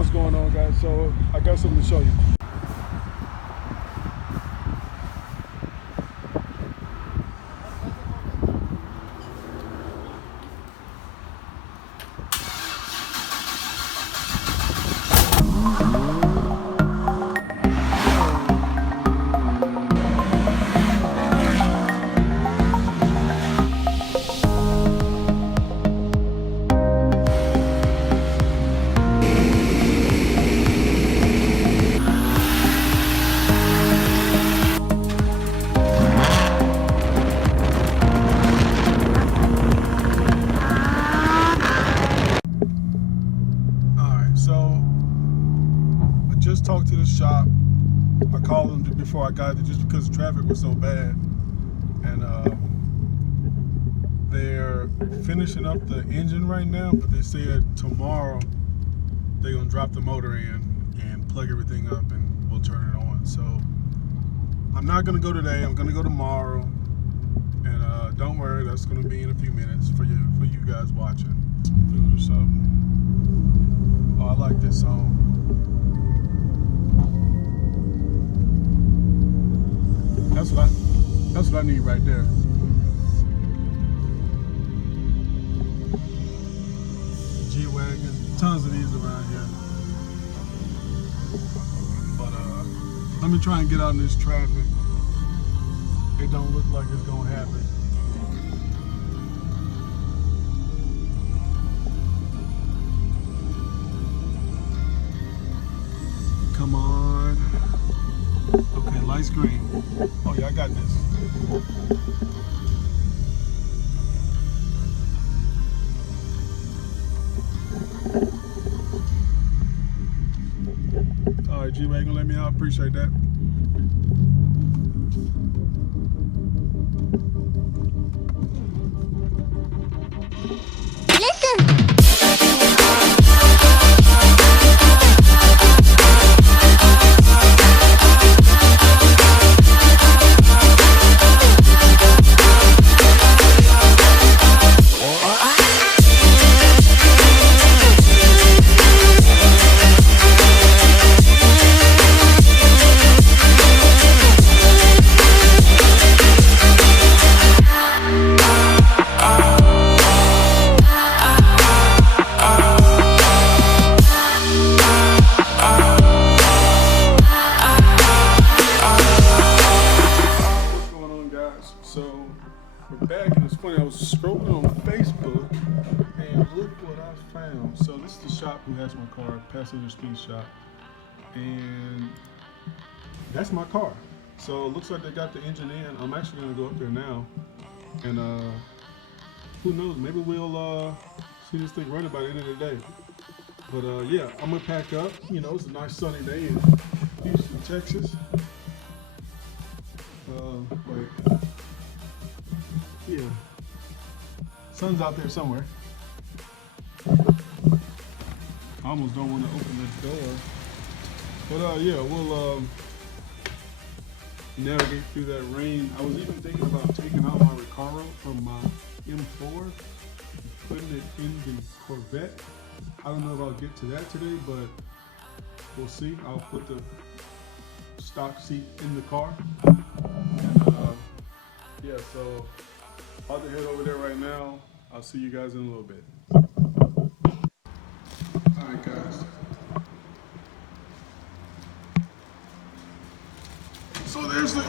What's going on, guys? So I got something to show you. Just talked to the shop. I called them before I got there just because the traffic was so bad, and they're finishing up the engine right now, but they said tomorrow they're gonna drop the motor in and plug everything up and we'll turn it on. So I'm not gonna go today, I'm gonna go tomorrow, and don't worry, that's gonna be in a few minutes for you guys watching. Some food or something. Oh, I like this song. That's what I need right there. G-Wagon, tons of these around here. But let me try and get out in this traffic. It don't look like it's gonna happen. Come on. Okay, light's green. Oh yeah, I got this. All right, G-Wagon, let me out. Appreciate that. So we're back, and it's funny, I was scrolling on Facebook and look what I found. So this is the shop who has my car, Passenger Speed Shop, and that's my car. So it looks like they got the engine in. I'm actually gonna go up there now, and who knows, maybe we'll see this thing running by the end of the day. But yeah, I'm gonna pack up. You know, it's a nice sunny day in Houston, Texas. Wait. Yeah, sun's out there somewhere. I almost don't want to open the door, but yeah, we'll navigate through that rain. I was even thinking about taking out my Recaro from my M4 and putting it in the Corvette. I don't know if I'll get to that today, but we'll see. I'll put the stock seat in the car. And, yeah, so I'll have to head over there right now. I'll see you guys in a little bit. All right, guys. So there's the...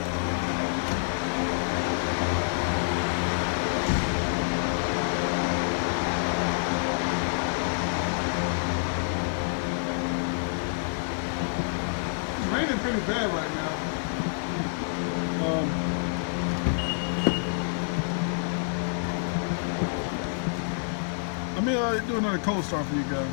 It's raining pretty bad right now. I'll do another cold start for you guys.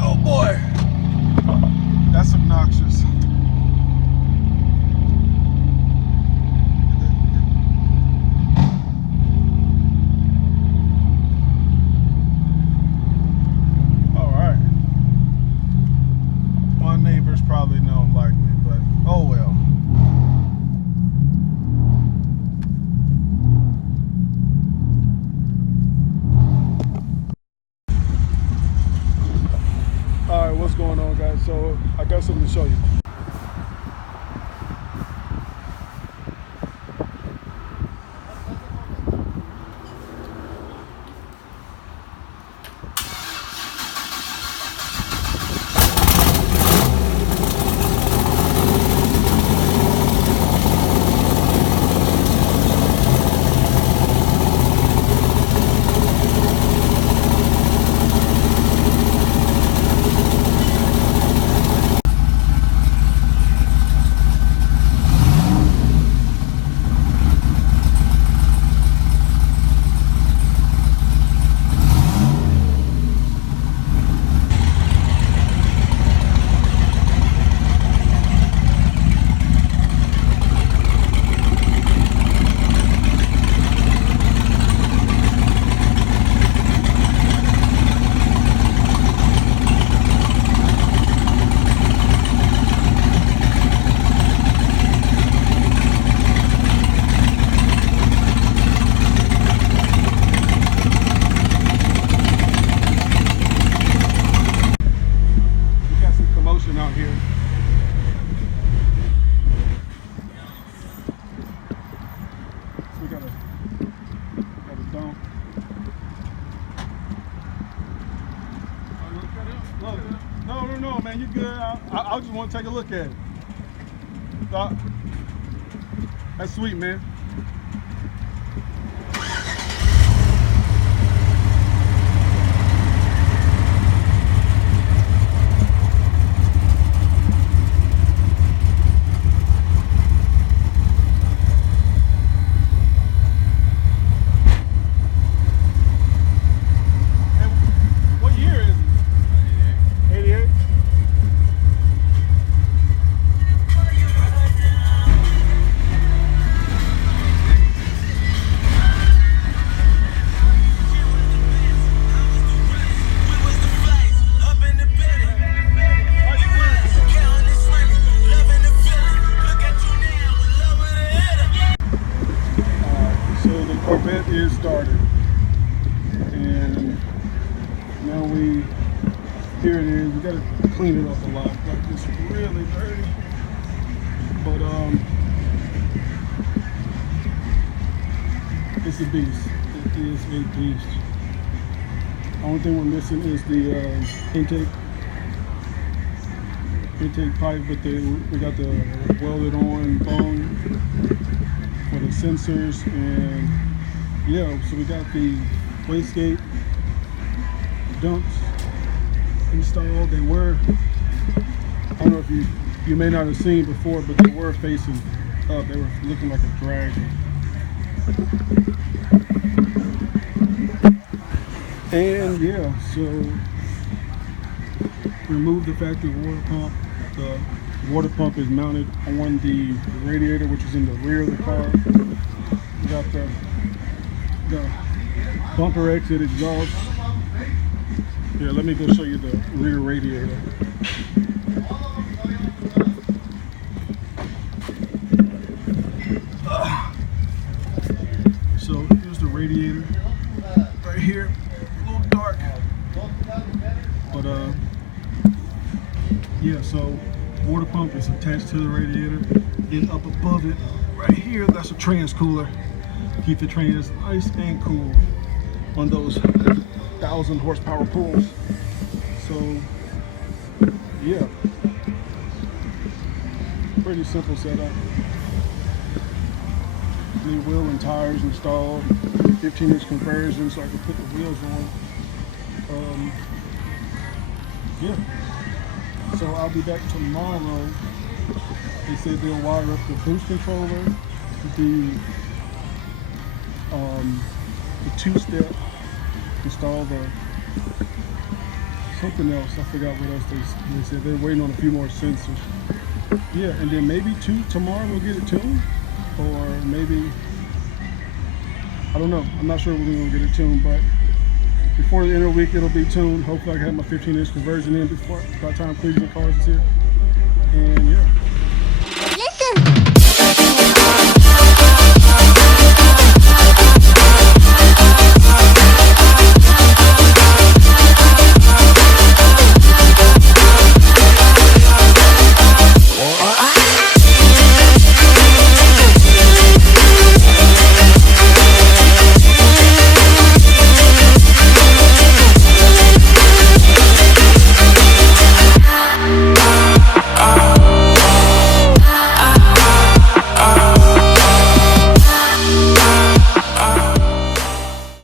Oh boy, that's obnoxious. neighbors probably don't like me, but oh well. All right, what's going on, guys? So I got something to show you. Out here. So we got a dump. Look, no, man, you good? I just want to take a look at it. That's sweet, man. Corvette is started, and now here it is. We gotta clean it up a lot. Like, it's really dirty, but it's a beast. It is a beast. The only thing we're missing is the intake pipe, but we got the welded on bone for the sensors, and yeah, so we got the wastegate dumps installed. They were, I don't know if you may not have seen before, but they were facing up. They were looking like a dragon. And yeah, so remove the factory water pump. The water pump is mounted on the radiator, which is in the rear of the car. We got the bumper exit exhaust. Here, let me go show you the rear radiator. So here's the radiator right here. A little dark, but yeah. So water pump is attached to the radiator, and up above it, right here, that's a trans cooler. Keep the trans nice and cool on those 1,000 horsepower pulls. So yeah, pretty simple setup. New wheel and tires installed, 15-inch conversion so I can put the wheels on. Yeah, so I'll be back tomorrow. They said they'll wire up the boost controller, the two-step, install the something else. I forgot what else they said. They're waiting on a few more sensors. Yeah, and then maybe tomorrow we'll get it tuned, or maybe, I don't know. I'm not sure we're gonna get it tuned, but before the end of the week it'll be tuned. Hopefully I can have my 15-inch conversion in by the time Cleveland Cars is here. And yeah.